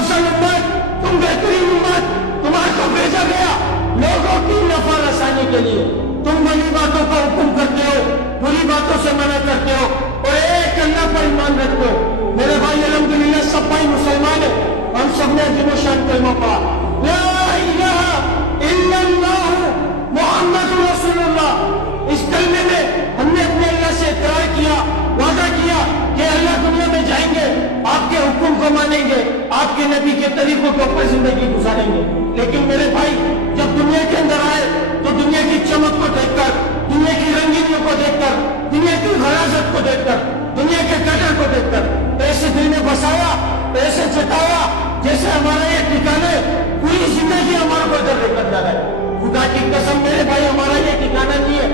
अफजल उम्मत, तुम बेहतरीन उम्मत, तुम्हारे को भेजा गया लोगों की नफा रसानी के लिए। तुम बुरी बातों का हुक्म करते हो, बुरी बातों से मना करते हो और एक अल्लाह पर ईमान रखते हो। मेरे भाई अल्हम्दुलिल्लाह सब भाई मुसलमान है, हम सब ने अजीम शान कलमा पढ़ा, ला इलाहा इल्लल्लाह मुहम्मदुर रसूलुल्लाह। इस कलमे में हमने अपने अल्लाह से इकरार किया, वादा किया कि अल्लाह दुनिया में जाएंगे, आपके हुक्म को मानेंगे, आपके नबी के तरीकों के ऊपर जिंदगी गुजारेंगे। लेकिन मेरे भाई जब दुनिया के अंदर आए तो दुनिया की चमक को देखकर, दुनिया की रंगीनियों को देखकर, दुनिया की गराजत को देखकर, दुनिया के कटर को देखकर ऐसे दिल में बसाया, ऐसे जताया जैसे हमारा ये ठिकाना पूरी जिंदगी हमारे को इधर लेकर जा रहा है। खुदा की कसम मेरे भाई हमारा ये ठिकाना नहीं है,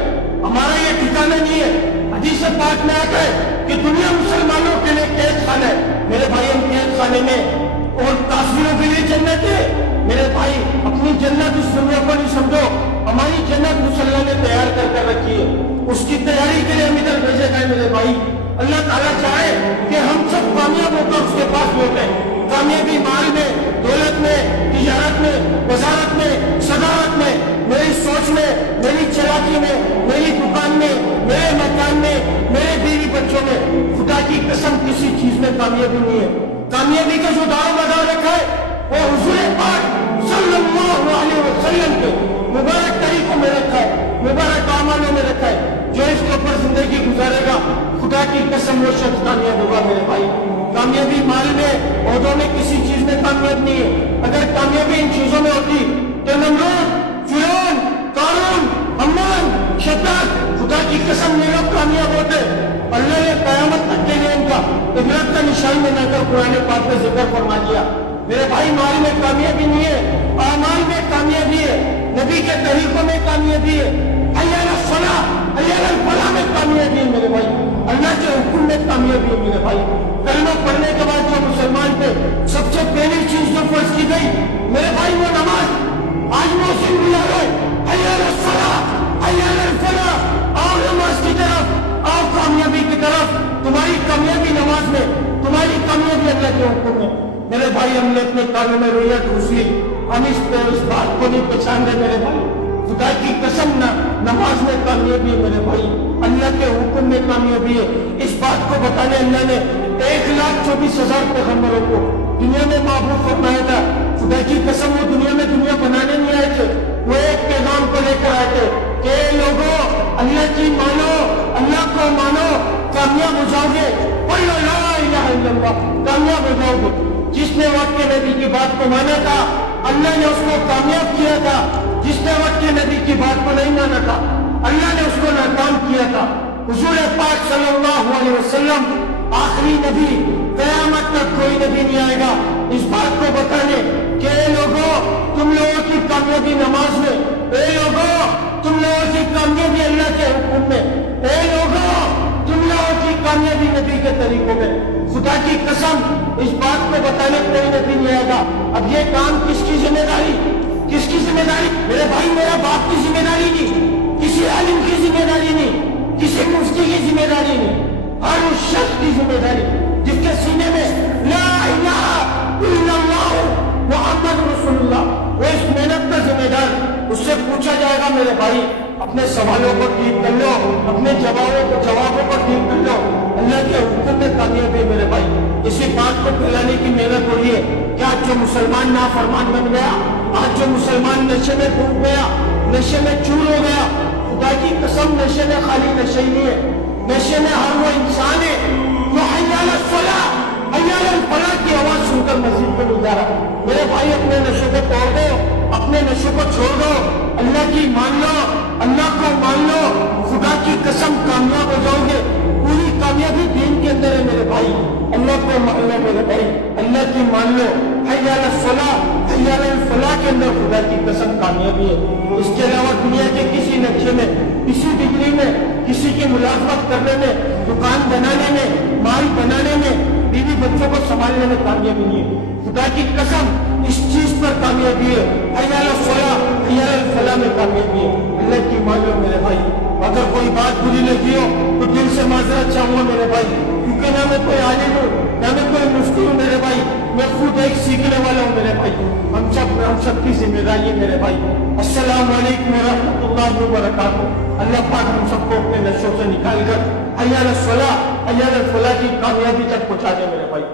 हमारा ये ठिकाना नहीं है। हदीस पाक में आता है कि दुनिया मुसलमानों के लिए कैद खाना है। मेरे भाई हम कैद खाने में और काफिरों के लिए जन्नत है। मेरे भाई अपनी जन्नत उस दुनिया को नहीं समझो, हमारी जन्नत मुसल्ला ने तैयार कर रखी है, उसकी तैयारी के लिए हम इधर भेजे गए। मेरे भाई अल्लाह ताला चाहे कि हम सब कामयाब होकर उसके पास लौटे, कामयाबी माल में, दौलत में, तिजारत में, वजारत में, सदारत में, मेरी सोच में, मेरी चलाकी में, मेरी दुकान में, मेरे मकान में, मेरे बीवी बच्चों में। खुदा की कसम किसी चीज में कामयाबी नहीं है। कामयाबी का जो दाव मदार रखा है वो हुजूर पाक सल्लल्लाहु अलैहि वसल्लम के मुबारक तरीकों में रखा है, मुबारक आमालों में रखा है। जो इसके ऊपर जिंदगी गुजारेगा खुदा की कसम वो शख्स कामयाब होगा। मेरे भाई कामयाबी माल में, ओहदों में, किसी चीज में कामयाब नहीं है। अगर कामयाबी इन चीजों में होती तो नमरूद, फिरौन, कारून, हम्मान, शद्दाद, खुदा की कसम ये लोग कामयाब होते। अल्लाह ने कयामत तक के लिए इनका इबरत का निशान बनाकर कुरान पाक में जिक्र फरमा दिया। मेरे भाई माल में कामयाबी नहीं है, आमाल में कामयाबी है, नबी के तरीकों में कामयाबी है, हय्या अलल फलाह, हय्या अलल फलाह में कामयाबी है। मेरे भाई अल्लाह के हुक्म में कामयाबी है। मेरे भाई कलमा पढ़ने के बाद जो मुसलमान पे सबसे पहली चीज जो फर्ज की गई मेरे भाई वो नमाज। आज मौसम बुला रहे, हय्या अलल फलाह, हय्या अलल फलाह, आओ नमाज की तरफ, आओ कामयाबी की तरफ। तुम्हारी कामयाबी नमाज में, तुम्हारी कामयाबी अल्लाह के हुक्म में। मेरे भाई हमने अपने कानों में रोया घुस ली, हम इस बात को नहीं पहचान रहे। मेरे भाई खुदा की कसम ना नमाज में कामयाबी है। मेरे भाई अल्लाह के हुक्म में कामयाबी है। इस बात को बताने अल्लाह ने 1,24,000 पैगंबरों को दुनिया में महबूब फरमाया था। खुदा की कसम वो दुनिया में दुनिया बनाने नहीं आए थे, वो एक पैगाम को लेकर आए थे कि लोगों अल्लाह की मानो, अल्लाह को मानो, कामयाब हो जाओगे। बोलो ला इलाहा इल्लल्लाह, कामयाब हो जाओगे। जिसने वक्त के नबी की बात को माना था अल्लाह ने उसको कामयाब किया था, जिसने वक्त के नबी की बात को नहीं माना था अल्लाह ने उसको नाकाम किया था। हुजूर पाक सल्लल्लाहु अलैहि वसल्लम आखिरी नबी, कयामत तक कोई नबी नहीं आएगा इस बात को बताने कि लोगों तुम लोगों की कामयाबी नमाज में, ए लोगों तुम लोगों की कामयाबी अल्लाह के हुक्म में, ए लोगों तुम लोगों की कामयाबी नबी के तरीकों में। खुदा की कसम इस बात को बताने कोई नबी नहीं आएगा। अब ये काम किसकी जिम्मेदारी, किसकी जिम्मेदारी? मेरे भाई मेरा बाप की जिम्मेदारी नहीं, किसी आलिम की जिम्मेदारी नहीं, किसी मुफ्ती की जिम्मेदारी नहीं, हर उस शख्स की जिम्मेदारी जिसके सीने में ला इलाहा इल्लल्लाह मुहम्मद रसूलुल्लाह, वो इस मेहनत का जिम्मेदार। उससे पूछा जाएगा मेरे भाई अपने सवालों को ठीक कर लो, अपने जवाबों को ठीक कर लो। अल्लाह के हुक्म में कामयाबी मेरे भाई। इसी बात को फैलाने की मेहनत हो रही है कि आज जो मुसलमान नाफरमान बन गया, आज जो मुसलमान नशे में डूब गया, नशे में चूर हो गया। खुदा की कसम नशे में खाली नशे ही नहीं है, नशे में हर वो इंसान है जो हय्या अलल फलाह, हय्या अलल फलाह की आवाज सुनकर मस्जिद में नहीं जा रहा। मेरे भाई अपने नशे को तोड़ दो, अपने नशे को छोड़ दो, अल्लाह की मान लो, अल्लाह को मान लो। खुदा की कसम कामयाब हो जाओगे। पूरी कामयाबी दीन के अंदर है मेरे भाई। अल्लाह को मान लो मेरे भाई, अल्लाह की मान लो। हय्या अलल फलाह, हय्या अलल फलाह के अंदर खुदा की कसम कामयाबी है। इसके अलावा दुनिया के किसी नक्शे में, किसी डिग्री में, किसी की मुलाकात करने में, दुकान बनाने में, माल बनाने में, बीवी बच्चों को संभालने में कामयाबी नहीं है। खुदा की कसम इस चीज पर कामयाबी है, हय्या अलल फलाह, हय्या अलल फलाह में कामयाबी है। अल्लाह की मान लो मेरे भाई। अगर कोई बात बुरी लगी हो तो दिल से माजरत चाहूंगा मेरे भाई, क्योंकि ना मैं कोई आलिम हूँ, ना मैं कोई मुफ्ती हूँ मेरे भाई, میں خود ایک سیکھنے والا ہوں میرے بھائی. ہم سب کی ذمہ داری ہے میرے بھائی. السلام علیکم ورحمۃ اللہ وبرکاتہ. اللہ پاک ہم سب کو اپنے نشوں سے نکال کر حی علی الصلاۃ حی علی الفلاح کی کامیابی تک پہنچا دے میرے بھائی.